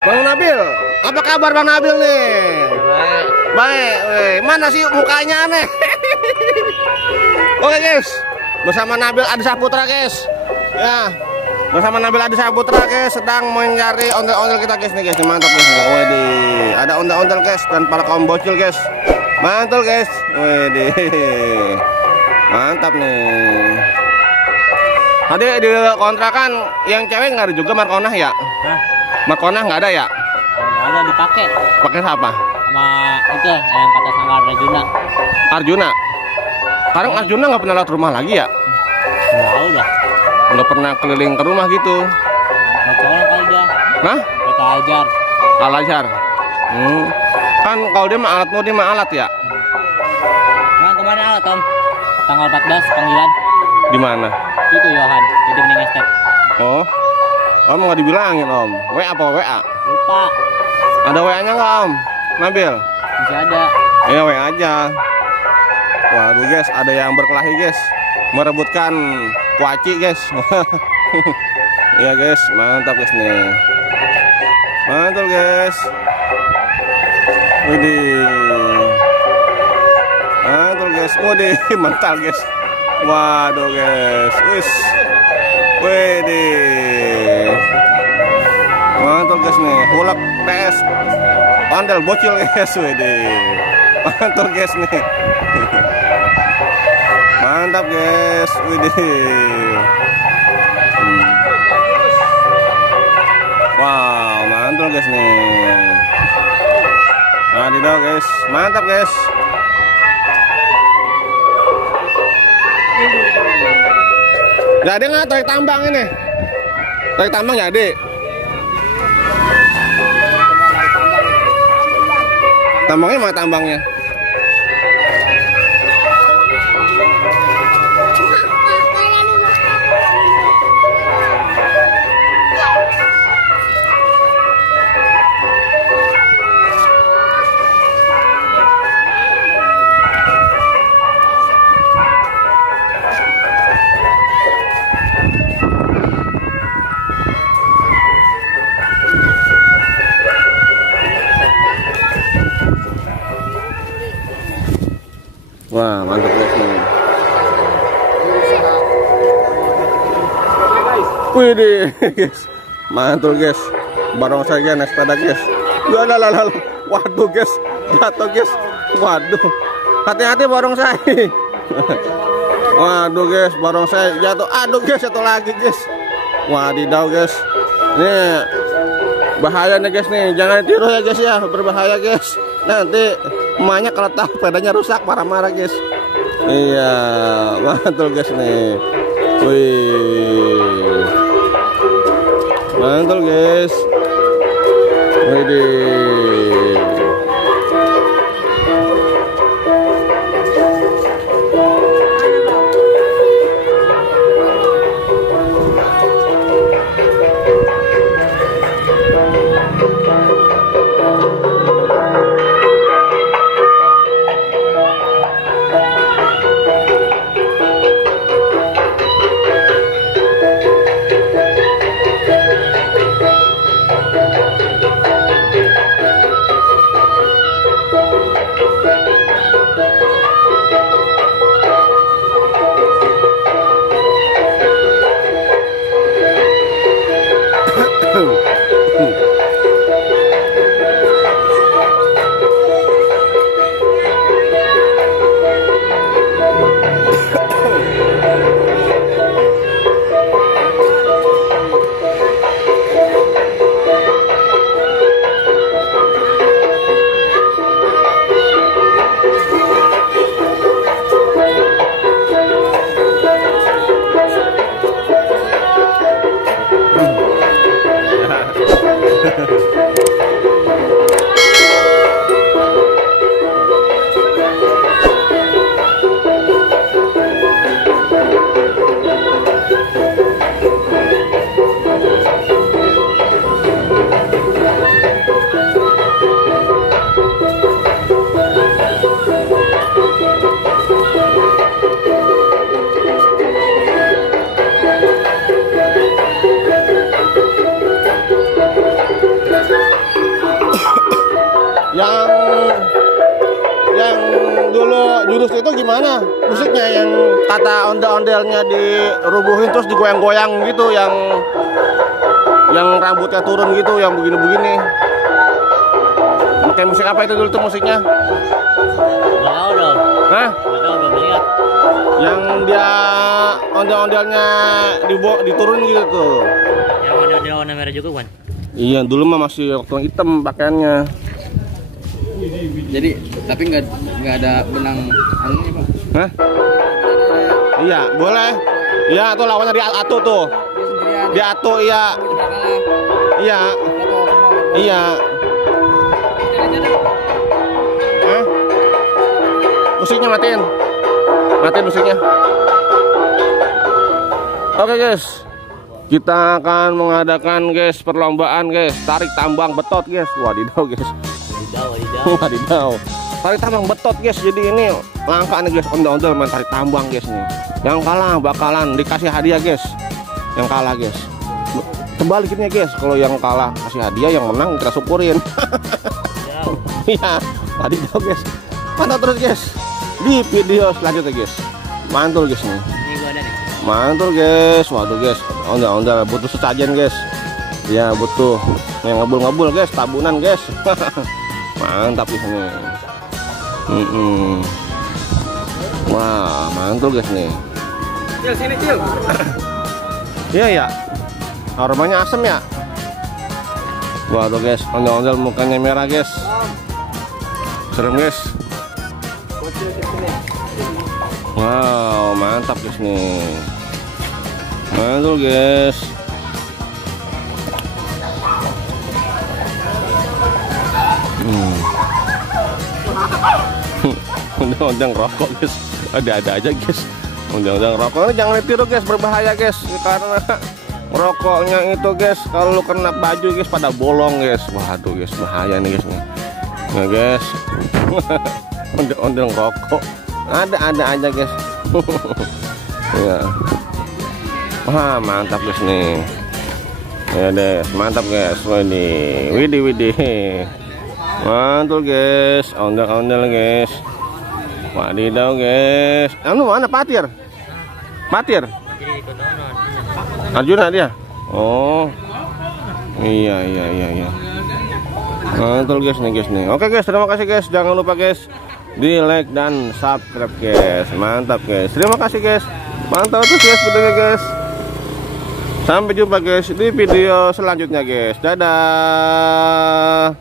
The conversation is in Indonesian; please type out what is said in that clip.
Bang Nabil, apa kabar Bang Nabil nih? Baik. Baik, mana sih mukanya aneh? Oke guys, bersama Nabil Adi Saputra guys. Ya, bersama Nabil Adi Saputra guys sedang mencari ondel-ondel kita guys nih guys. Mantap guys. Widih, ada ondel-ondel guys dan para kaum bocil guys. Mantul guys. Widih. Mantap nih. Tadi di kontrakan yang cewek nggak ada juga Markonah ya? Hah? Markonah nggak ada ya? Nggak ada dipakai Pakai siapa? sama itu yang kata Sanggar Arjuna. Arjuna. Sekarang Arjuna nggak pernah lewat rumah lagi ya? Nggak udah. Nggak pernah keliling ke rumah gitu. Bocoran kali dia. Nah? Kata Ajar. Al-Azhar. Kan kalau dia mah alat dia mah alat ya? Yang kemana alat Tom? Tanggal 14 panggilan. Di mana? Itu Yohan. Jadi mending estek. Oh. Om nggak dibilangin Om. WA apa WA? Lupa. Ada WA-nya nggak Om? Nabil? Masih ada. Ya WA aja. Waduh guys, ada yang berkelahi guys, merebutkan kuaci guys. Iya guys, mantap guys nih. Mantul guys. Widih. Mantul guys. Widih, mental guys. Waduh guys. Wis. Widih. Mantul guys nih. Hulak PS. Ondel bocil guys. Widih. Mantul guys nih. Mantap guys. Widih. Wow, mantul guys nih. Nah, guys. Mantap guys. Jadi nggak tarik tambang ini? Tarik tambang jadi? Tambangnya mana tambangnya? Wah, mantap guys nih. Widih, guys. Mantul guys. Barongsai naik sepeda guys. Lalalala. Waduh guys, jatuh guys. Waduh. Hati-hati barongsai. Waduh guys, barongsai jatuh. Aduh guys, jatuh lagi guys. Wadidaw guys. Nih bahaya nih guys nih. Jangan ditiru ya guys ya, berbahaya guys. Nanti emaknya kalau tahu sepedanya rusak marah-marah guys. Iya, mantul guys nih. Wih, mantul guys. Widih. Yes, virus itu gimana musiknya yang kata ondel-ondelnya dirubuhin terus digoyang-goyang gitu, yang rambutnya turun gitu, yang begini-begini. Kayak musik apa itu dulu tuh musiknya? Nggak tahu dong. Hah? Nggak tahu, belum lihat. Yang dia ondel-ondelnya diturun gitu tuh. Yang ondel-ondel warna merah juga kan? Iya, dulu mah masih waktu hitam pakaiannya. Jadi tapi nggak ada benang anunya Pak. Hah? Iya, boleh. Iya, tuh lawannya di Atu tuh. Di Atu, iya. Iya. Iya. Hah? Musiknya matiin. Matiin musiknya. Oke guys, kita akan mengadakan guys perlombaan guys, tarik tambang betot guys. Wadidaw guys. Wadidaw. Tarik tambang betot guys. Jadi ini langka nih guys, ondel-ondel main tarik tambang guys nih. Yang kalah bakalan dikasih hadiah guys. Yang kalah guys. Sebaliknya guys, kalau yang kalah kasih hadiah, yang menang kita syukurin. Iya, wadidaw guys. Pantau terus guys di video selanjutnya guys. Mantul guys nih. Ini gua ada nih. Mantul guys. Waduh guys, ondel-ondel butuh sesajen guys. Ya butuh yang ngebul-ngebul guys, tabunan guys. Mantap guys nih. Wah, mantul guys nih. Cil, sini Cil. Iya ya. Aromanya asem ya. Waduh guys, ondel-ondel mukanya merah guys. Serem guys. Wow, mantap guys nih. Mantul guys. Undang-undang rokok guys, ada-ada aja guys. Undang-undang rokok ini jangan ditiru guys, berbahaya guys. Karena rokoknya itu guys, kalau lu kena baju guys pada bolong guys. Waduh guys, bahaya nih guys nih. Nah guys, undang-undang rokok ada aja guys. Ya. Wah mantap guys nih. Ya deh, mantap guys. Widih. Mantul guys, ondel-ondel guys. Wadidaw guys. Anu mana Patir? Patir? Arjuna dia? Oh. Iya. Mantul guys nih. Oke guys, terima kasih guys. Jangan lupa guys di like dan subscribe guys. Mantap guys. Terima kasih guys. Mantap terus guys videonya guys. Sampai jumpa guys di video selanjutnya guys. Dadah.